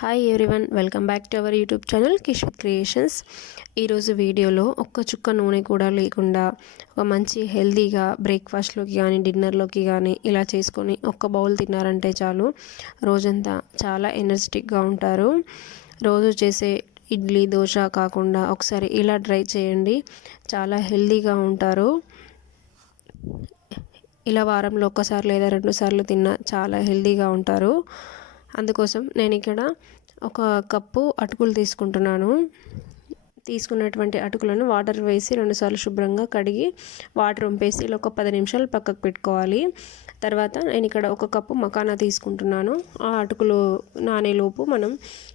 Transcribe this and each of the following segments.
Hi everyone welcome back to our YouTube channel Kishvith creations ఈరోజు వీడియోలో ఒక్క చుక్క నూనె కూడా లేకుండా ఒక మంచి హెల్తీగా బ్రేక్ఫాస్ట్లోకి కానీ డిన్నర్లోకి కానీ ఇలా చేసుకొని ఒక్క బౌల్ తిన్నారంటే చాలు. రోజంతా చాలా ఎనర్జెటిక్గా ఉంటారు. రోజు చేసే ఇడ్లీ దోశ కాకుండా ఒకసారి ఇలా ట్రై చేయండి. చాలా హెల్తీగా ఉంటారు. ఇలా వారంలో ఒక్కసారి లేదా రెండు సార్లు తిన్నా చాలా హెల్తీగా ఉంటారు. అందుకోసం నేను ఇక్కడ ఒక కప్పు అటుకులు తీసుకుంటున్నాను. తీసుకున్నటువంటి అటుకులను వాటర్ వేసి రెండుసార్లు శుభ్రంగా కడిగి వాటర్ వంపేసి ఇలా ఒక పది నిమిషాలు పక్కకు పెట్టుకోవాలి. తర్వాత నేను ఇక్కడ ఒక కప్పు మకానా తీసుకుంటున్నాను. ఆ అటుకులు నానేలోపు మనం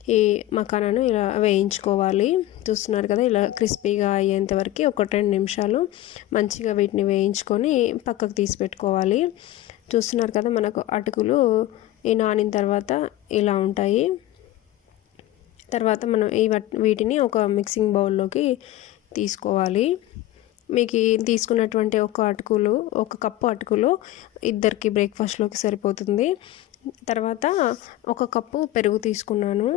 ఈ మకానాను ఇలా వేయించుకోవాలి. చూస్తున్నారు కదా ఇలా క్రిస్పీగా అయ్యేంత వరకు ఒక రెండు నిమిషాలు మంచిగా వీటిని వేయించుకొని పక్కకు తీసి పెట్టుకోవాలి. చూస్తున్నారు కదా మనకు అటుకులు ఈ నానిన తర్వాత ఇలా ఉంటాయి. తర్వాత మనం ఈ వీటిని ఒక మిక్సింగ్ బౌల్లోకి తీసుకోవాలి. మీకు తీసుకున్నటువంటి ఒక అటుకులు ఒక కప్పు అటుకులు ఇద్దరికి బ్రేక్ఫాస్ట్లోకి సరిపోతుంది. తర్వాత ఒక కప్పు పెరుగు తీసుకున్నాను.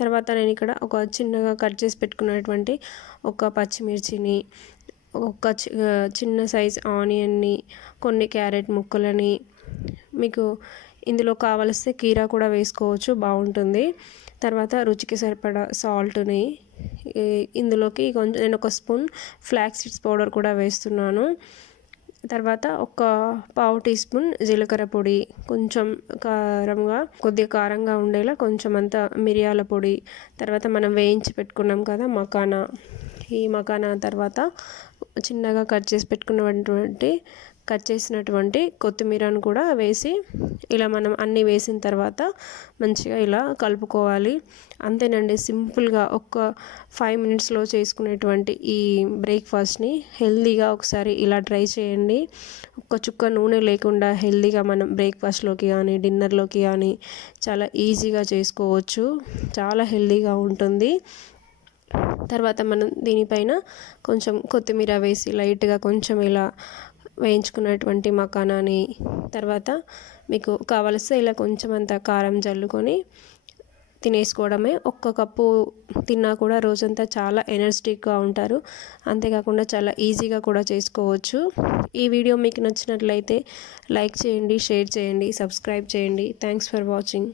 తర్వాత నేను ఇక్కడ ఒక చిన్నగా కట్ చేసి పెట్టుకున్నటువంటి ఒక పచ్చిమిర్చిని ఒక చిన్న సైజ్ ఆనియన్ని కొన్ని క్యారెట్ ముక్కలని మీకు ఇందులో కావలిస్తే కీరా కూడా వేసుకోవచ్చు బాగుంటుంది. తర్వాత రుచికి సరిపడా సాల్ట్ని ఇందులోకి కొంచెం నేను ఒక స్పూన్ ఫ్లాక్ సీడ్స్ పౌడర్ కూడా వేస్తున్నాను. తర్వాత ఒక పావు టీ స్పూన్ జీలకర్ర పొడి కొంచెం కారంగా కొద్దిగా కారంగా ఉండేలా కొంచెం అంత మిరియాల పొడి తర్వాత మనం వేయించి పెట్టుకున్నాం కదా మకానా. ఈ మకానా తర్వాత చిన్నగా కట్ చేసి పెట్టుకున్నటువంటి కట్ చేసినటువంటి కొత్తిమీరను కూడా వేసి ఇలా మనం అన్నీ వేసిన తర్వాత మంచిగా ఇలా కలుపుకోవాలి. అంతేనండి సింపుల్గా ఒక ఫైవ్ మినిట్స్లో చేసుకునేటువంటి ఈ బ్రేక్ఫాస్ట్ని హెల్తీగా ఒకసారి ఇలా ట్రై చేయండి. ఒక్క చుక్క నూనె లేకుండా హెల్తీగా మనం బ్రేక్ఫాస్ట్లోకి కానీ డిన్నర్లోకి కానీ చాలా ఈజీగా చేసుకోవచ్చు. చాలా హెల్తీగా ఉంటుంది. తర్వాత మనం దీనిపైన కొంచెం కొత్తిమీర వేసి లైట్గా కొంచెం ఇలా వేయించుకున్నటువంటి మకానాని తర్వాత మీకు కావలిస్తే ఇలా కొంచెం అంత కారం జల్లుకొని తినేసుకోవడమే. ఒక్క కప్పు తిన్నా కూడా రోజంతా చాలా ఎనర్జెటిక్గా ఉంటారు. అంతేకాకుండా చాలా ఈజీగా కూడా చేసుకోవచ్చు. ఈ వీడియో మీకు నచ్చినట్లయితే లైక్ చేయండి షేర్ చేయండి సబ్స్క్రైబ్ చేయండి. Thanks for watching.